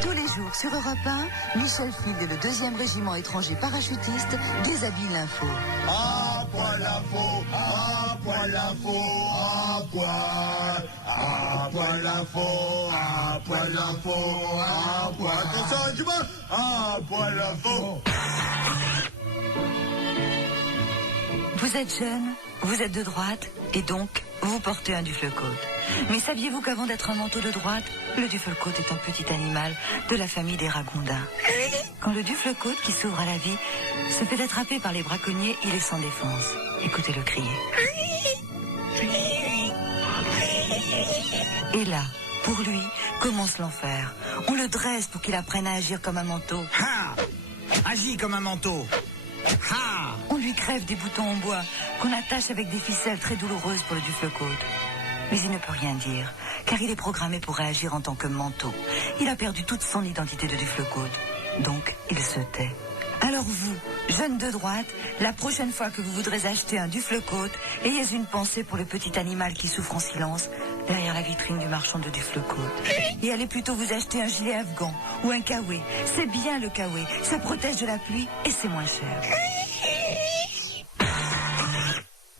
Tous les jours sur Europe 1, Michel Field et le 2e régiment étranger parachutiste déshabillent l'info. À poil l'info, à poil l'info, à poil l'info, à poil l'info, à poil. Attention, du moins, à poil l'info. Vous êtes jeune, vous êtes de droite, et donc, vous portez un dufle-côte. Mais saviez-vous qu'avant d'être un manteau de droite, le dufle-côte est un petit animal de la famille des ragondins. Quand le dufle-côte qui s'ouvre à la vie se fait attraper par les braconniers, il est sans défense. Écoutez-le crier. Et là, pour lui, commence l'enfer. On le dresse pour qu'il apprenne à agir comme un manteau. Ha! Agis comme un manteau. Ha! On lui crève des boutons en bois qu'on attache avec des ficelles très douloureuses pour le dufle-côte. Mais il ne peut rien dire, car il est programmé pour réagir en tant que manteau. Il a perdu toute son identité de dufle-côte. Donc, il se tait. Alors vous, jeunes de droite, la prochaine fois que vous voudrez acheter un dufle-côte, ayez une pensée pour le petit animal qui souffre en silence derrière la vitrine du marchand de dufle-côte. Et allez plutôt vous acheter un gilet afghan ou un kawé. C'est bien le kawé, ça protège de la pluie et c'est moins cher.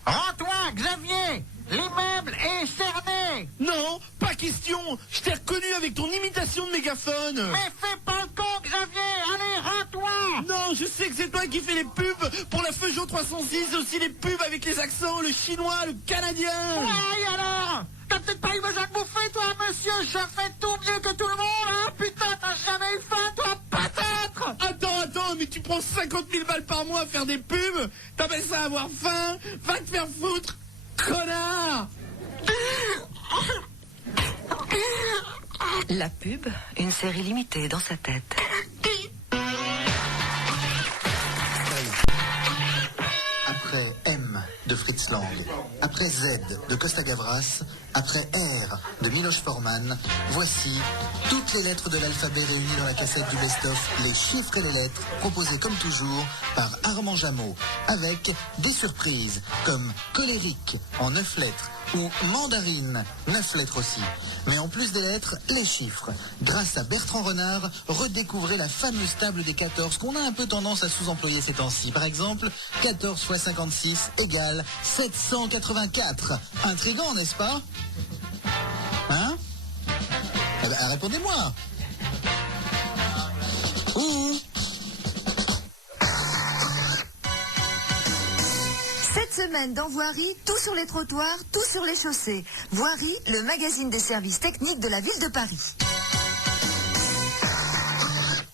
Rends-toi, Xavier! L'immeuble est cerné! Non, pas question. Je t'ai reconnu avec ton imitation de mégaphone. Mais fais pas le con, Xavier! Allez, rends-toi! Non, je sais que c'est toi qui fais les pubs pour la Peugeot 306, aussi les pubs avec les accents, le chinois, le canadien. Ouais, alors? T'as peut-être pas eu besoin de bouffer, toi, monsieur? Je fais tout mieux que tout le monde, hein? Putain, t'as jamais eu faim, toi, peut-être? Attends, mais tu prends 50 000 balles par mois à faire des pubs? T'appelles ça avoir faim? Va te faire foutre, connard! La pub, une série limitée dans sa tête. Après M de Fritz Lang, après Z de Costa Gavras, après R de Miloš Forman, voici toutes les lettres de l'alphabet réunies dans la cassette du best-of Les chiffres et les lettres, proposées comme toujours par Armand Jameau, avec des surprises comme colérique en 9 lettres ou mandarine, 9 lettres aussi. Mais en plus des lettres, les chiffres. Grâce à Bertrand Renard, redécouvrez la fameuse table des 14 qu'on a un peu tendance à sous-employer ces temps-ci. Par exemple, 14 fois 56 égale 784. Intriguant, n'est-ce pas? Hein? Eh ben, répondez-moi. Ouh. Cette semaine dans Voirie, tout sur les trottoirs, tout sur les chaussées. Voirie, le magazine des services techniques de la ville de Paris.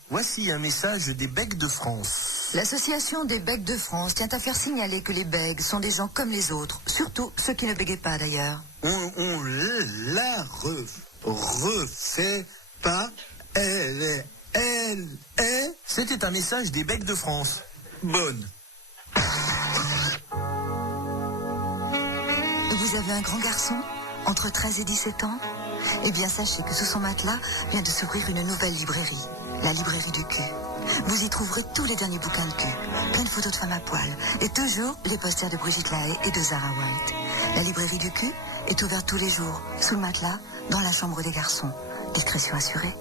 Voici un message des Bègues de France. L'association des Bègues de France tient à faire signaler que les bègues sont des gens comme les autres, surtout ceux qui ne bégayent pas d'ailleurs. On la refait pas. Elle est. C'était un message des Bègues de France. Bonne. Vous avez un grand garçon, entre 13 et 17 ans? Eh bien, sachez que sous son matelas vient de s'ouvrir une nouvelle librairie, la librairie du cul. Vous y trouverez tous les derniers bouquins de cul, plein de photos de femmes à poil, et toujours les posters de Brigitte Lahaie et de Zara White. La librairie du cul est ouverte tous les jours, sous le matelas, dans la chambre des garçons. Discrétion assurée.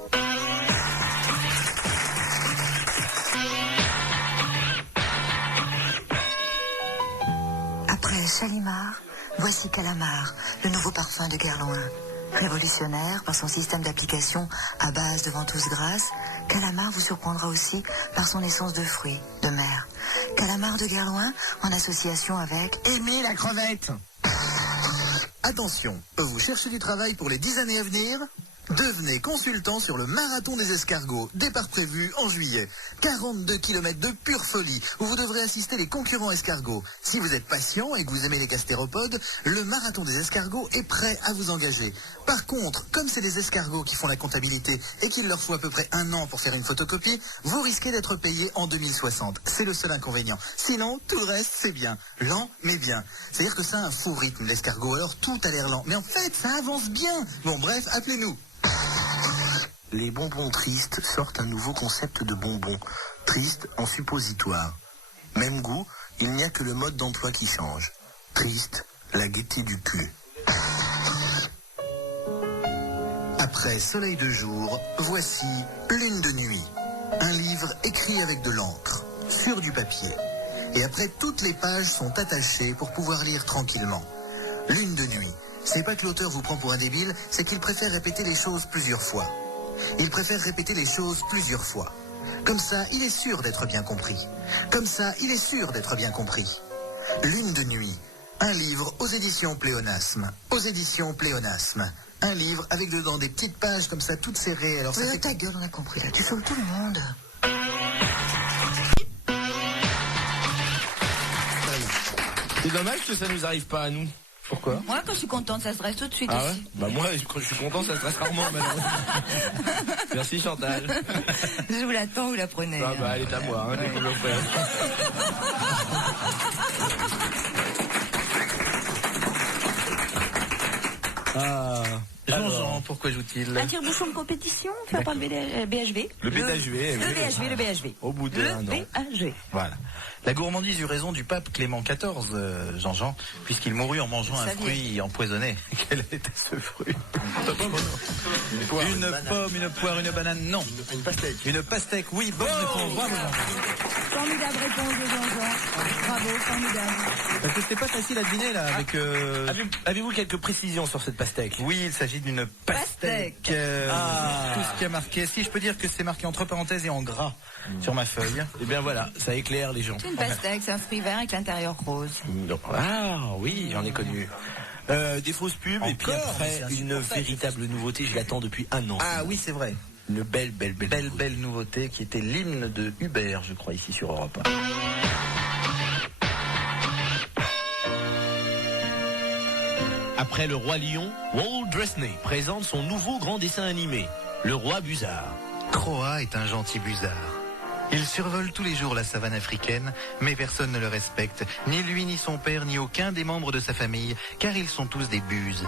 Après Chalimard, voici Calamar, le nouveau parfum de Guerlain. Révolutionnaire par son système d'application à base de ventouse grasse, Calamar vous surprendra aussi par son essence de fruits, de mer. Calamar de Guerlain en association avec Aimez la crevette. Attention, vous cherchez du travail pour les 10 années à venir? Devenez consultant sur le marathon des escargots, départ prévu en juillet. 42 km de pure folie, où vous devrez assister les concurrents escargots. Si vous êtes patient et que vous aimez les gastéropodes, le marathon des escargots est prêt à vous engager. Par contre, comme c'est des escargots qui font la comptabilité et qu'il leur faut à peu près 1 an pour faire une photocopie, vous risquez d'être payé en 2060. C'est le seul inconvénient. Sinon, tout le reste, c'est bien. Lent, mais bien. C'est-à-dire que ça a un fou rythme, l'escargot, alors tout a l'air lent. Mais en fait, ça avance bien. Bon, bref, appelez-nous. Les bonbons tristes sortent un nouveau concept de bonbons. Triste en suppositoire. Même goût, il n'y a que le mode d'emploi qui change. Triste, la gaieté du cul. Après Soleil de jour, voici Lune de nuit. Un livre écrit avec de l'encre, sur du papier. Et après, toutes les pages sont attachées pour pouvoir lire tranquillement. Lune de nuit. C'est pas que l'auteur vous prend pour un débile, c'est qu'il préfère répéter les choses plusieurs fois. Il préfère répéter les choses plusieurs fois. Comme ça, il est sûr d'être bien compris. Comme ça, il est sûr d'être bien compris. Lune de nuit. Un livre aux éditions Pléonasme. Aux éditions Pléonasme. Un livre avec dedans des petites pages comme ça, toutes serrées. Alors ça Mais fait... ta gueule, on a compris là. Tu sauves tout le monde. C'est dommage que ça nous arrive pas à nous. Pourquoi? Moi, quand je suis contente, ça se reste tout de suite Ah ouais? aussi. Bah moi, quand je suis content, ça se reste rarement malheureusement. Merci Chantal. Je vous l'attends, vous la prenez. Ah bah elle est à moi, hein, dès qu'on l'offre. Ah. Jean-Jean, pourquoi joue-t-il? Un tire-bouchon de compétition, faire par le BHV. Le BHV. Le BHV. Au bout de un an. BHV. Voilà. La gourmandise eut raison du pape Clément XIV, Jean-Jean, puisqu'il mourut en mangeant un fruit empoisonné. Quel était ce fruit? Une pomme, une poire, une banane, non. Une pastèque. Une pastèque, oui, bonne réponse, bravo Jean-Jean. Formidable réponse de Jean-Jean. Bravo, formidable. Parce que c'était pas facile à deviner là, avec... Avez-vous quelques précisions sur cette pastèque? Oui, il s'agit d'une pastèque. Tout ce qui a marqué, si je peux dire que c'est marqué entre parenthèses et en gras sur ma feuille. Eh bien voilà, ça éclaire les gens. C'est une pastèque, c'est un fruit vert avec l'intérieur rose. Ah oui, j'en ai connu. Des fausses pubs et puis après une véritable nouveauté, je l'attends depuis un an. Ah oui, c'est vrai. Une belle Nouveauté qui était l'hymne de Hubert, je crois, ici sur Europe 1. Après le Roi Lion, Walt Disney présente son nouveau grand dessin animé, Le Roi Busard. Croa est un gentil busard. Il survole tous les jours la savane africaine, mais personne ne le respecte, ni lui, ni son père, ni aucun des membres de sa famille, car ils sont tous des buses.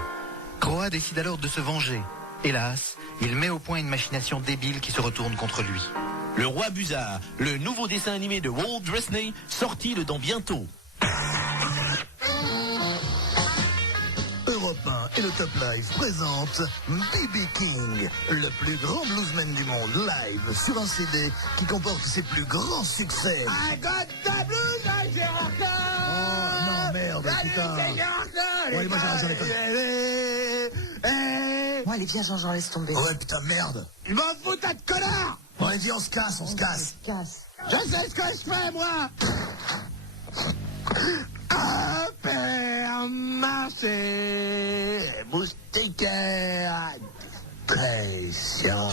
Croa décide alors de se venger. Hélas, il met au point une machination débile qui se retourne contre lui. Le Roi Busard, le nouveau dessin animé de Walt Disney, sorti dans bientôt. Europe 1 et le Top Life présentent B.B. King, le plus grand bluesman du monde, live sur un CD qui comporte ses plus grands succès. I got the blues like Jericho. Oh non, merde, putain. Ouais, moi j'en ai pas. Bon, allez, viens, Jean-Jean, laisse tomber. Ouais, putain, merde. Je m'en fous, tas de connard. Bon, allez, viens, on se casse, on se casse. Casse. Je sais ce que je fais, moi. Supermarché, moustiquaire, pression.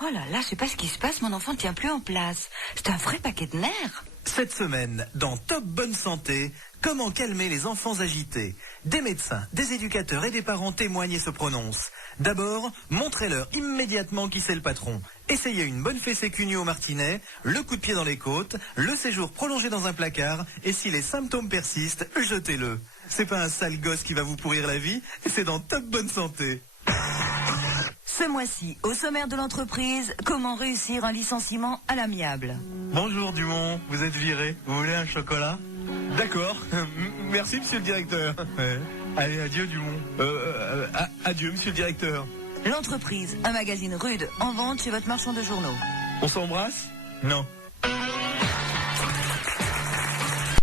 Oh là là, je sais pas ce qui se passe, mon enfant ne tient plus en place. C'est un vrai paquet de nerfs. Cette semaine, dans Top Bonne Santé, comment calmer les enfants agités? Des médecins, des éducateurs et des parents témoignent et se prononcent. D'abord, montrez-leur immédiatement qui c'est le patron. Essayez une bonne fessée cugnée au martinet, le coup de pied dans les côtes, le séjour prolongé dans un placard, et si les symptômes persistent, jetez-le. C'est pas un sale gosse qui va vous pourrir la vie, c'est dans Top Bonne Santé. Ce mois-ci, au sommaire de l'entreprise, comment réussir un licenciement à l'amiable. Bonjour Dumont, vous êtes viré, vous voulez un chocolat? D'accord, merci monsieur le directeur. Ouais. Allez, adieu Dumont. Adieu monsieur le directeur. L'entreprise, un magazine rude, en vente chez votre marchand de journaux. On s'embrasse? Non.